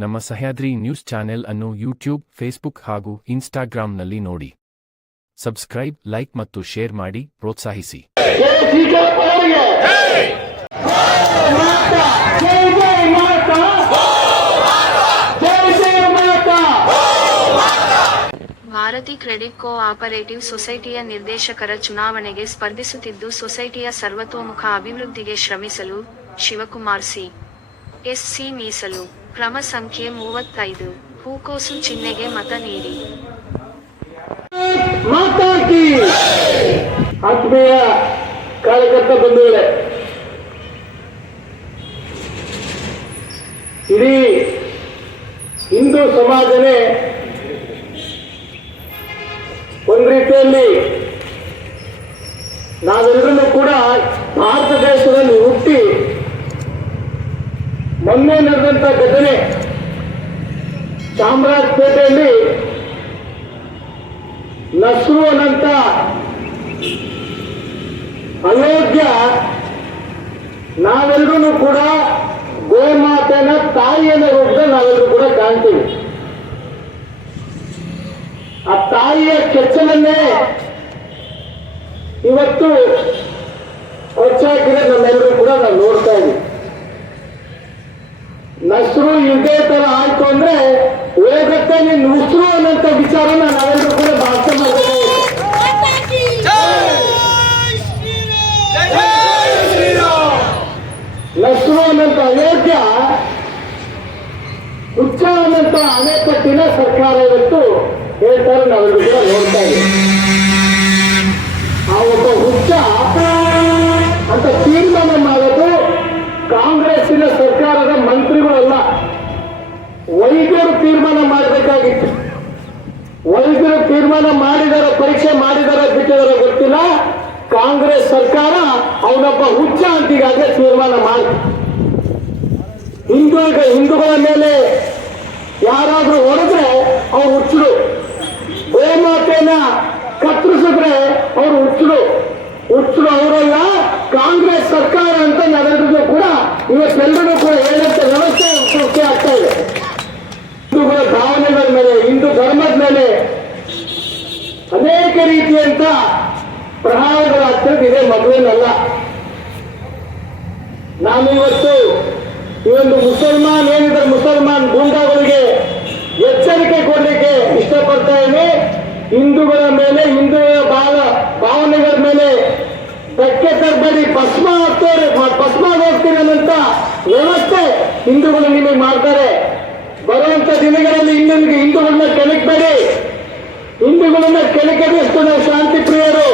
ನಮ್ಮ Sahyadri news channel ಅನ್ನು YouTube, Facebook ಹಾಗೂ ಇನ್ಸ್ಟಾಗ್ರಾಂನಲ್ಲಿ ನೋಡಿ. ಸಬ್ಸ್ಕ್ರೈಬ್, ಲೈಕ್ ಮತ್ತು ಶೇರ್ ಮಾಡಿ, ಪ್ರೋತ್ಸಾಹಿಸಿ. ಭಾರತಿ ಕ್ರೆಡಿಟ್ ಕೋ ಆಪರೇಟಿವ್ ಸೊಸೈಟಿಯ ನಿರ್ದೇಶಕರ ಚುನಾವಣೆಗೆ ಸ್ಪರ್ಧಿಸುತ್ತಿದ್ದು ಸೊಸೈಟಿಯ ಸರ್ವತೋಮುಖ ಅಭಿವೃದ್ಧಿಗೆ ಶ್ರಮಿಸಲು ಶಿವಕುಮಾರ್ ಸಿ. ಎಸ್ಸಿ ಮೀಸಲು. ಕ್ರಮ ಸಂಖ್ಯೆ ಮೂವತ್ತೈದು. ಹೂಕೋಸು ಚಿಹ್ನೆಗೆ ಮತ ನೀಡಿ. ಆತ್ಮೀಯ ಕಾರ್ಯಕರ್ತ ಬಂಧುಗಳೇ, ಇಡೀ ಹಿಂದೂ ಸಮಾಜನೇ ಒಂದು ರೀತಿಯಲ್ಲಿ ನಾವೆಲ್ಲರೂ ಕೂಡ ಭಾರತ ದೇಶದಲ್ಲಿ ಹುಟ್ಟಿ ಮೊನ್ನೆ ನಡೆದಂತ ಘಟನೆ ಚಾಮರಾಜಪೇಟೆಯಲ್ಲಿ ನಸ್ರು ಅನ್ನಂತ ಅಯೋಗ್ಯ ನಾವೆಲ್ಲರೂ ಕೂಡ ಗೋಮಾತೆನ ತಾಯಿಯನ್ನ ರೂಪದಲ್ಲಿ ನಾವೆಲ್ಲರೂ ಕೂಡ ಕಾಣ್ತೀವಿ. ಆ ತಾಯಿಯ ಕೆಚ್ಚಲನ್ನೇ ಇವತ್ತು ಕೊಚ್ಚಾಕಿದ್ರೆ ನಮ್ಮೆಲ್ಲರೂ ಕೂಡ ನಾವು ನೋಡ್ತಾ ಇದ್ದೀವಿ ನಸ್ರು ಇದೇ ತರ ಆಯ್ತು ಅಂದ್ರೆ ಹೋಗತ್ತೆ ನೀನ್ ಉಸ್ರು ಅನ್ನಂತ ವಿಚಾರನ ನಾವೆಲ್ಲರೂ ಕೂಡ ಭಾಷಣ ಮಾಡಬೇಕಾಗುತ್ತೆ ನಸ್ರು ಅನ್ನಂತ ಅಯೋಗ್ಯ ಅನ್ನಂತ ಅಣೆಕಟ್ಟಿನ ಸರ್ಕಾರ ಇವತ್ತು ಹೇಳ್ತಾರೆ ನಾವೆಲ್ಲರೂ ಕೂಡ ನೋಡ್ತಾ ಇದ್ದೀವಿ ಆ ಒಬ್ಬ ಹುಚ್ಚ ಅಂತ ತೀರ್ಮಾನ ಮಾಡೋದು ಕಾಂಗ್ರೆಸ್ಸಿನ ಸರ್ಕಾರದ ಮಂತ್ರಿಗಳಲ್ಲ. ವೈದ್ಯರು ತೀರ್ಮಾನ ಮಾಡಬೇಕಾಗಿತ್ತು. ವೈದ್ಯರು ತೀರ್ಮಾನ ಮಾಡಿದಾರ, ಪರೀಕ್ಷೆ ಮಾಡಿದಾರ ಬಿಟ್ಟಿದಾರ ಗೊತ್ತಿಲ್ಲ. ಕಾಂಗ್ರೆಸ್ ಸರ್ಕಾರ ಅವನೊಬ್ಬ ಹುಚ್ಚ ಅಂತ ಈಗಾಗಲೇ ತೀರ್ಮಾನ ಮಾಡಿ ಹಿಂದೂ ಹಿಂದೂಗಳ ಮೇಲೆ ಯಾರಾದ್ರೂ ಹೊಡೆದ್ರೆ ಅವ್ರು ಹುಚ್ಚರು. ಗೋಮಾತೆನ ಕತ್ತರಿಸಿದ್ರೆ ಅವ್ರು ಹುಚ್ಚರು. ಹುಚ್ಚರು ಅವರಲ್ಲ, ಕಾಂಗ್ರೆಸ್ ಸರ್ಕಾರ ಅಂತ ನಾವೆಲ್ಲರಿಗೂ ಕೂಡ ಇವತ್ತೆಲ್ಲರೂ ಕೂಡ ಹೇಳಂತ ವ್ಯವಸ್ಥೆ ಸೃಷ್ಟಿ ಆಗ್ತಾ ಇದೆ. ಹಿಂದೂಗಳ ಭಾವನೆಗಳ ಮೇಲೆ, ಹಿಂದೂ ಧರ್ಮದ ಮೇಲೆ ಅನೇಕ ರೀತಿಯಂತ ಪ್ರಹಾರಗಳಾಗ್ತದೆ ಇದೇ ಮಗುವಿನಲ್ಲ ನಾನು ಇವತ್ತು ಈ ಒಂದು ಮುಸಲ್ಮಾನ್ ಏನಿದೆ, ಮುಸಲ್ಮಾನ್ ಗೂಂಡಾಗಳಿಗೆ ಎಚ್ಚರಿಕೆ ಕೊಡಲಿಕ್ಕೆ ಇಷ್ಟಪಡ್ತಾ ಹಿಂದೂಗಳ ಮೇಲೆ, ಹಿಂದೂಗಳ ಭಾವ ಭಾವನೆಗಳ ಮೇಲೆ ಧಕ್ಕೆ ತರಬೇಡಿ ಭಸ್ಮ ಹಾಕ್ತಾರೆ ಭಸ್ಮ ಹೋಗ್ತೀರಿ ಅನ್ನಂತ ವ್ಯವಸ್ಥೆ ಹಿಂದೂಗಳು ನಿಮಗೆ ಮಾಡ್ತಾರೆ. ಬರುವಂತ ದಿನಗಳಲ್ಲಿ ಇನ್ನೊಂದಿಗೆ ಹಿಂದೂಗಳನ್ನ ಕೆಣಕಬೇಡಿ. ಹಿಂದೂಗಳನ್ನ ಕೆಣಕದಷ್ಟು ನಾವು ಶಾಂತಿ ಪ್ರಿಯರು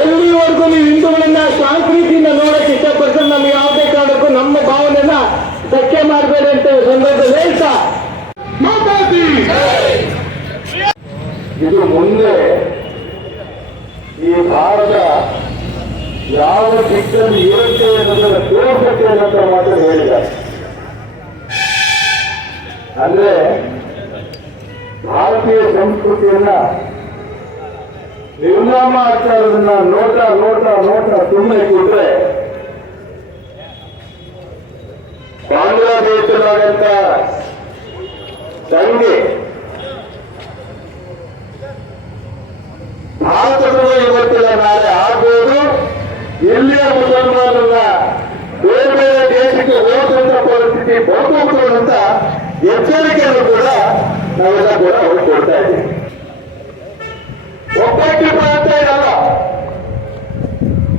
ಎಲ್ಲಿವರೆಗೂ ನೀವು ಹಿಂದೂಗಳನ್ನ ಶಾಂತಿ ರೀತಿಯಿಂದ ನೋಡಕ್ಕೆ ಇಷ್ಟಪಡ್ತಾರೆ ನಮ್ಗೆ ಯಾವುದೇ ಕಾರಣಕ್ಕೂ ನಮ್ಮ ಭಾವನೆನ ಧಕ್ಕೆ ಮಾಡಬೇಡಿ ಅಂತ ಈ ಸಂದರ್ಭದಲ್ಲಿ ಹೇಳ್ತಾ ಮಾತಾಡಿ ಇದು ಮುಂದೆ ಈ ಭಾರತ ಯಾವ ದಿಕ್ಕಲ್ಲಿ ಇರುತ್ತೆ ಅನ್ನೋದನ್ನ ತೋರಿಸುತ್ತೆ ಅನ್ನೋದ್ರ ಮಾತ್ರ ಹೇಳಿದ್ದಾರೆ. ಅಂದ್ರೆ ಭಾರತೀಯ ಸಂಸ್ಕೃತಿಯನ್ನ ನಿರ್ನಾಮ ಆಗ್ತಾ ಇರೋದನ್ನ ನೋಡ್ತಾ ನೋಡ್ತಾ ನೋಡ್ತಾ ಸುಮ್ಮನೆ ಕೂತ್ರೆ ಬಾಂಗ್ಲಾದೇಶದಾದಂತ ದಂಗೆ ಭಾರತದ ಇವತ್ತಿನ ನಾಳೆ ಆಗ್ಬೋದು ಇಲ್ಲಿಯ ಮುಸಲ್ಮಾನರನ್ನ ಬೇರೆ ಬೇರೆ ದೇಶಕ್ಕೆ ಹೋಗುವಂತ ಪರಿಸ್ಥಿತಿ ಬರಬಹುದು ಅಂತ ಎಚ್ಚರಿಕೆಯನ್ನು ಕೂಡ ನಾವೆಲ್ಲ ಕೂಡ ಅವ್ರು ಕೊಡ್ತಾ ಇದ್ದೀವಿ. ಒಬ್ಬಕ್ಕೆ ಮಾಡ್ತಾ ಇರಲ್ಲ.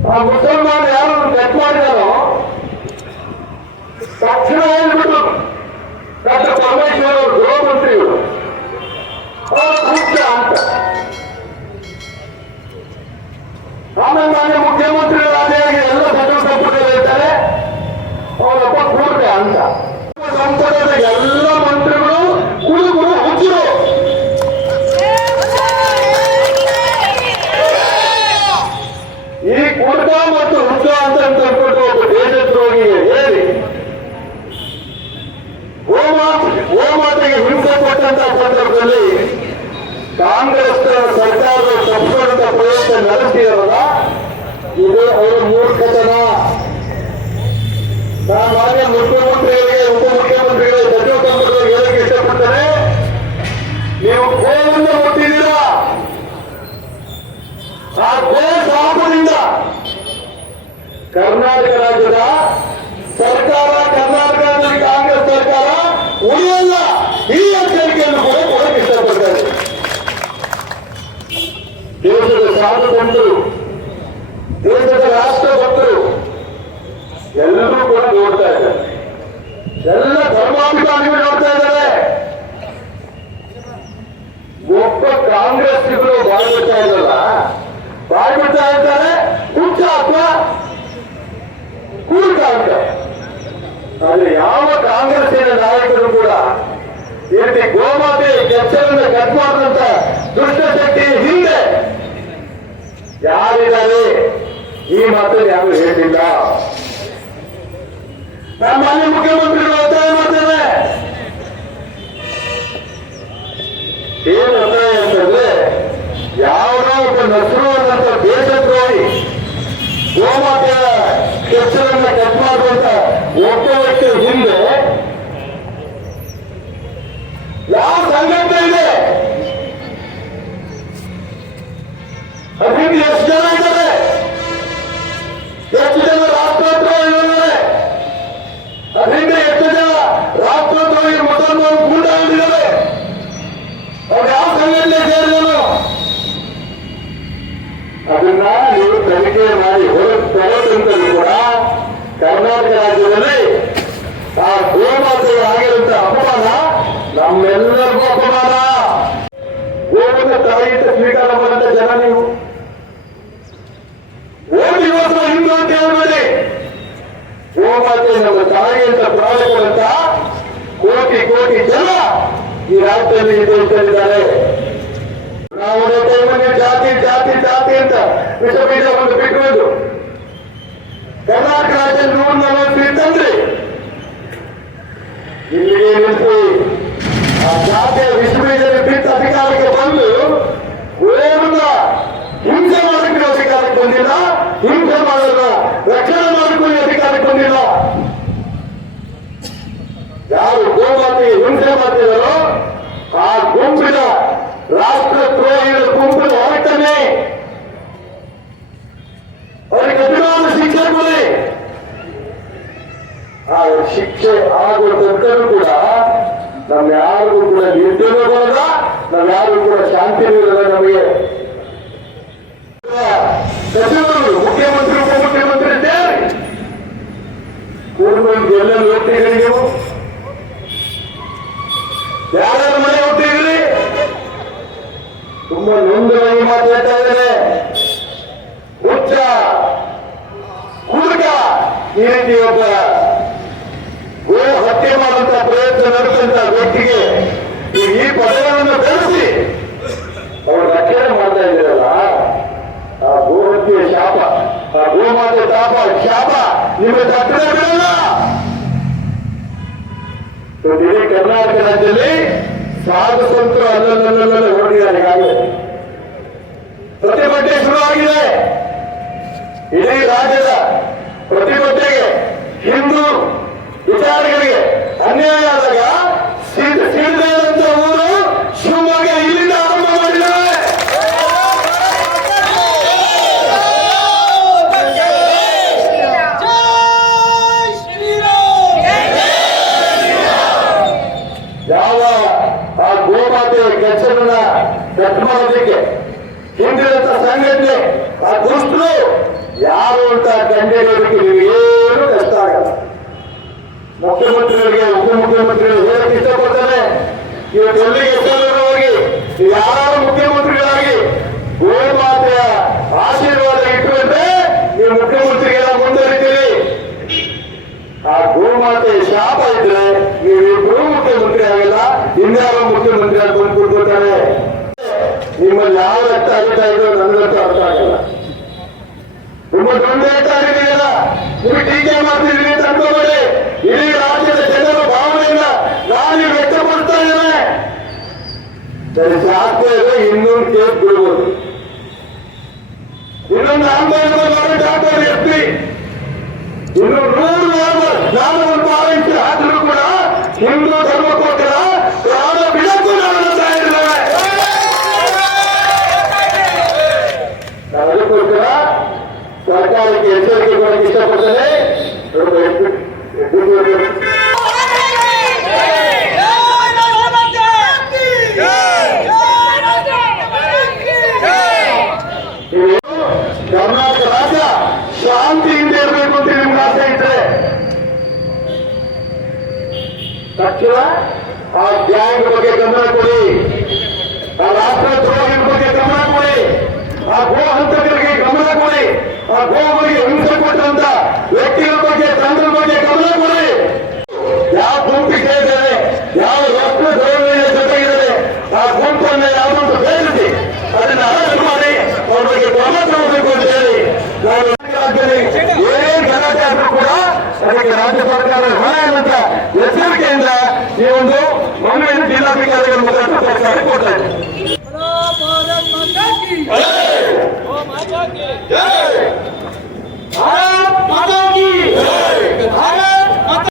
ಆ ಮುಸಲ್ಮಾನ ಯಾರು ಕಟ್ ಮಾಡಿದಾರೋ ತಕ್ಷಣ মুখ্যমন্ত্রী ಮೂರ್ಖತನ ನಾನು ಮಾನ್ಯ ಮುಖ್ಯಮಂತ್ರಿಗಳಿಗೆ, ಉಪಮುಖ್ಯಮಂತ್ರಿಗಳಿಗೆ ಸಚಿವ ಸಂಪುಟದಲ್ಲಿ ಹೇಳಕ್ಕೆ ಇಷ್ಟಪಡ್ತೇನೆ. ನೀವು ಗೋವನ್ನು ಆ ಗೋ ಕರ್ನಾಟಕ ರಾಜ್ಯದ ಸರ್ಕಾರ ಕರ್ನಾಟಕದಲ್ಲಿ ಕಾಂಗ್ರೆಸ್ ಸರ್ಕಾರ ಉಳಿಯಲ್ಲ. ಈ ಎಚ್ಚರಿಕೆಯನ್ನು ಕೂಡ ಕೊಡಕ್ಕೆ ಇಷ್ಟಪಡ್ತಾರೆ ದೇಶದ ಸಾಧು ರಾಷ್ಟ್ರ ಭಕ್ತರು ಎಲ್ಲರೂ ಕೂಡ ನೋಡ್ತಾ ಇದ್ದಾರೆ. ಎಲ್ಲ ಧರ್ಮಾಭಿಮಾನಿಗಳು ನೋಡ್ತಾ ಇದ್ದಾರೆ. ಒಬ್ಬ ಕಾಂಗ್ರೆಸ್ಸಿಗಳು ಬಾಳ್ಬಿಡ್ತಾ ಇದ್ದಲ್ಲ ಬಾಳ್ಬಿಡ್ತಾ ಇದ್ದಾರೆ ಹುಚ್ಚ ಅಥವಾ ಕೂರ್ತ ಅಂತ. ಆದ್ರೆ ಯಾವ ಕಾಂಗ್ರೆಸ್ಸಿನ ನಾಯಕರು ಕೂಡ ಈ ರೀತಿ ಗೋಮಾತೆ ಕೆಚ್ಚರನ್ನ ಕಟ್ ಮಾಡಿದಂತ ದುಷ್ಟಶಕ್ತಿ ಹಿಂದೆ ಯಾರಿದ್ದಾರೆ? ಈ ಮಾತು ಯಾರು ಹೇಳಿಲ್ಲ ಸಾಮಾನ್ಯ ಮಾನ್ಯ ಮುಖ್ಯಮಂತ್ರಿಗಳು ಒತ್ತಾಯ ಮಾಡ್ತಾರೆ ಏನು ಒತ್ತಾಯ ಅಂತಂದ್ರೆ ಯಾವುದೋ ಒಬ್ಬ ನಸರು ಅನ್ನಂತ ದೇಶದ್ರೋಹಿ ಗೋಮಾತೆಯ ಕೆಚ್ಚರನ್ನ ಕಟ್ ಮಾಡುವಂತ ಒಬ್ಬ ವ್ಯಕ್ತಿ ಹಿಂದೆ ಯಾವ ಸಂಘಟನೆ ಇದೆ ಅದರಿಂದ ಎಷ್ಟು ಜನ ಇದ್ದಾರೆ ಎಷ್ಟು ಜನ ರಾಷ್ಟ್ರೋದ್ರೋಹಿಗಳಿದ್ದಾರೆ ಅದರಿಂದ ಎಷ್ಟು ಜನ ರಾಷ್ಟ್ರೋದ್ರೋಹಿ ಮುಸಲ್ಮಾನ ಗೂಂಡಾಗಳಿದ್ದಾರೆ ಅವ್ರು ಯಾವ ಸಂಘಟನೆ ಸೇರಿದನು ಅದನ್ನ ನೀವು ತನಿಖೆ ಮಾಡಿ ಹೊರಗೆ ತರೋದಂತಲೂ ಕೂಡ ಕರ್ನಾಟಕ ರಾಜ್ಯದಲ್ಲಿ ಆ ಗೋಮಾತೆಗೆ ಆಗಿರುವಂತ ಅಪಮಾನ ನಮ್ಮೆಲ್ಲರಿಗೂ ಅಪಮಾನ ಗೋವಿಂದ ತಲೆಯಿಟ್ಟು ಸ್ವೀಕಾರ ಮಾಡುವಂತ ಜನ ನೀವು ಓದಿ ಇವತ್ತು ಹಿಂದೂ ಅಂತ ಹೇಳ್ಬೇಡಿ ಗೋಮಾತೆ ನಮ್ಮ ತಾಯಿ ಅಂತ ಪ್ರಾಣ ಕೊಡುವಂತ ಈ ರಾಜ್ಯದಲ್ಲಿ ಈ ದೇಶದಲ್ಲಿದ್ದಾರೆ ಚುನಾವಣೆ ಟೈಮಲ್ಲಿ ಜಾತಿ ಜಾತಿ ಜಾತಿ ಅಂತ ವಿಷ ಬೀಜ ಒಂದು ಬಿಟ್ಟು ಕರ್ನಾಟಕ ರಾಜ್ಯ ನೂರ ನಲವತ್ತು ಇತ್ತಂದ್ರೆ ಇಲ್ಲಿಗೆ ನಿಂತು ಆ ಜಾತಿಯ ವಿಷ ಬೀಜ ಬಿಟ್ಟು ಅಧಿಕಾರಕ್ಕೆ ಬಂದು ಓರ್ವ ಹಿಂಸೆ ಮಾಡಕ್ಕೆ ಅಧಿಕಾರಕ್ಕೆ ಬಂದಿಲ್ಲ. ಹಿಂಸೆ ಮಾಡಲ್ಲ, ರಕ್ಷಣೆ ಮಾಡಿಕೊಂಡು ಅಧಿಕಾರಕ್ಕೆ ಬಂದಿಲ್ಲ ಯಾರು ಗೋಮಾತೆಗೆ ಹಿಂಸೆ ಮಾಡ್ತಿದಾರೋ ಆ ಗುಂಪಿನ ರಾಷ್ಟ್ರ ದ್ರೋಹಿಗಳ ಗುಂಪಿನ ಹೊರಟನೆ ಅವರಿಗೆ ಅಭಿಮಾನ ಶಿಕ್ಷೆ ಕೊಡಿ. ಆ ಶಿಕ್ಷೆ ಆಗುವ ತನಕನೂ ಕೂಡ ನಮ್ ಯಾರಿಗೂ ಕೂಡ ನಿರ್ದೇಶ ಬರಲ್ಲ ನಾವ್ ಕೂಡ ಶಾಂತಿ ಇರಲ್ಲ ನಮಗೆ. ಸಚಿವರು ಮುಖ್ಯಮಂತ್ರಿ, ಉಪಮುಖ್ಯಮಂತ್ರಿ ಸೇರಿ ಕೂಡ್ಕೊಂಡು ಎಲ್ಲ ಯಾರ್ಯಾರ ಮನೆ ಹುಟ್ಟಿದ್ರಿ? ತುಂಬಾ ನೊಂದವಾಗಿ ಮಾತಾಡ್ತಾ ಇದ್ದಾರೆ. ಹುಚ್ಚ ಹುಡುಗ ಈ ರೀತಿ ಒಬ್ಬ ಗೋ ಹತ್ಯೆ ಮಾಡುವಂತ ಪ್ರಯತ್ನ ನಡೆದಂತ ವ್ಯಕ್ತಿಗೆ ಈ ಪದಗಳನ್ನು ಬೆಳೆಸಿ. ಅವರು ರಕ್ಷಣೆ ಮಾಡ್ತಾ ಇದ್ದೀರಲ್ಲ? ಆ ಗೋಹತ್ಯೆಯ ಶಾಪ, ಆ ಗೋಮಾತೆ ಶಾಪ ಶಾಪ ನಿಮಗೆ ತಟ್ಟನೆ ಬಿಡಲ್ಲ ರಾಜ್ಯದಲ್ಲಿ ಸಾಧು ಸಂತರು ಅಲ್ಲಲ್ಲಲ್ಲ ಹೊರಡಿದ್ದಾರೆ ಈಗಾಗಲೇ. ಪ್ರತಿಭಟನೆ ಶುರುವಾಗಿದೆ. ಇಡೀ ರಾಜ್ಯದ ಪ್ರತಿಭಟನೆಗೆ ಹಿಂದೂ ವಿಚಾರಗಳಿಗೆ ಅನ್ಯಾಯ ಆದಾಗ ಯಾರು ಅಂತ ಕಂಡುಹಿಡಿಯೋದಕ್ಕೆ ನೀವು ಕಷ್ಟ ಆಗಲ್ಲ. ಮುಖ್ಯಮಂತ್ರಿಗಳಿಗೆ, ಉಪಮುಖ್ಯಮಂತ್ರಿಗಳು ಹೇಳಕ್ಕೆ ಇಷ್ಟಪಡ್ತಾರೆ. ಇವತ್ತು ಎಲ್ಲಿಗೆ ಹೋಗಿ, ನೀವು ಯಾರು ಮುಖ್ಯಮಂತ್ರಿಗಳಾಗಿ ಗೋಮಾತೆಯ ಆಶೀರ್ವಾದ ಇಟ್ಟುಕೊಂಡ್ರೆ ನೀವು ಮುಖ್ಯಮಂತ್ರಿಗಳ ಮುಂದುವರಿತೀರಿ ಆ ಗೋಮಾತೆ ಶಾಪ ಇದ್ರೆ ನೀವಿಬ್ರು ಮುಖ್ಯಮಂತ್ರಿ ಆಗಲ್ಲ ಇನ್ಯಾವ ಮುಖ್ಯಮಂತ್ರಿ ಆಗಿ ಬಂದು ನಿಮ್ಮಲ್ಲಿ ಯಾವ ರಕ್ತ ಅರ್ಥ ಆಗಲ್ಲ ನಿಮ್ಮ ದೊಡ್ಡ ರಕ್ತ ಹರಿದೆಯಲ್ಲ ನೀವು ಟೀಕೆ ಮಾಡ್ತಿದ್ದೀರಿ ಅಂತ ಅನ್ಕೋಬೇಡಿ ಇಡೀ ರಾಜ್ಯದ ಜನರ ಭಾವನೆಯನ್ನ ನಾನು ವ್ಯಕ್ತಪಡಿಸ್ತಾ ಇದ್ದೇನೆ ಸರಿ ಸಾಧ್ಯ ಇದೆ ಇನ್ನೊಂದು ಕೇಸ್ ಬಿಡ್ಬೋದು ಇನ್ನೊಂದು ಆಂದೋಲನ ಮಾಡಿ ಡಾಕ್ಟರ್ ಎತ್ತಿ ಇನ್ನು ನೂರು ಮೆಂಬರ್ ನಾನು ಒಂದು ಭಾವಿಸಿ ಆದರೂ ಕೂಡ ಹಿಂದೂ ಧರ್ಮಕ್ಕೋಸ್ಕರ వాళ్ళకి ఎస్ఎల్కి వాళ్ళకి ఇష్టపడుతుంది ಕರ್ನಾಟಕ ರಾಜ್ಯ ಶಾಂತಿಯಿಂದ ಇರಬೇಕು ಅಂತ ನಿಮ್ಗೆ ಆಸೆ ಇದ್ರೆ ತಕ್ಷಣ ಆ ಗ್ಯಾಂಗ್ ಬಗ್ಗೆ ಗಮನ ಕೊಡಿ ರಾಜ್ಯ ಸರ್ಕಾರ ಅಂತ ಎಚ್ಚರಿಕೆಯಿಂದ ಈ ಒಂದು ಮಂಗಳೂರು ಜಿಲ್ಲಾಧಿಕಾರಿಗಳ ಮುಖಾಂತರ ಸರ್ಕಾರ ಕೊಡ್ತಾರೆ ಭಾರತ್ ಮಾತಾ ಕಿ ಜೈ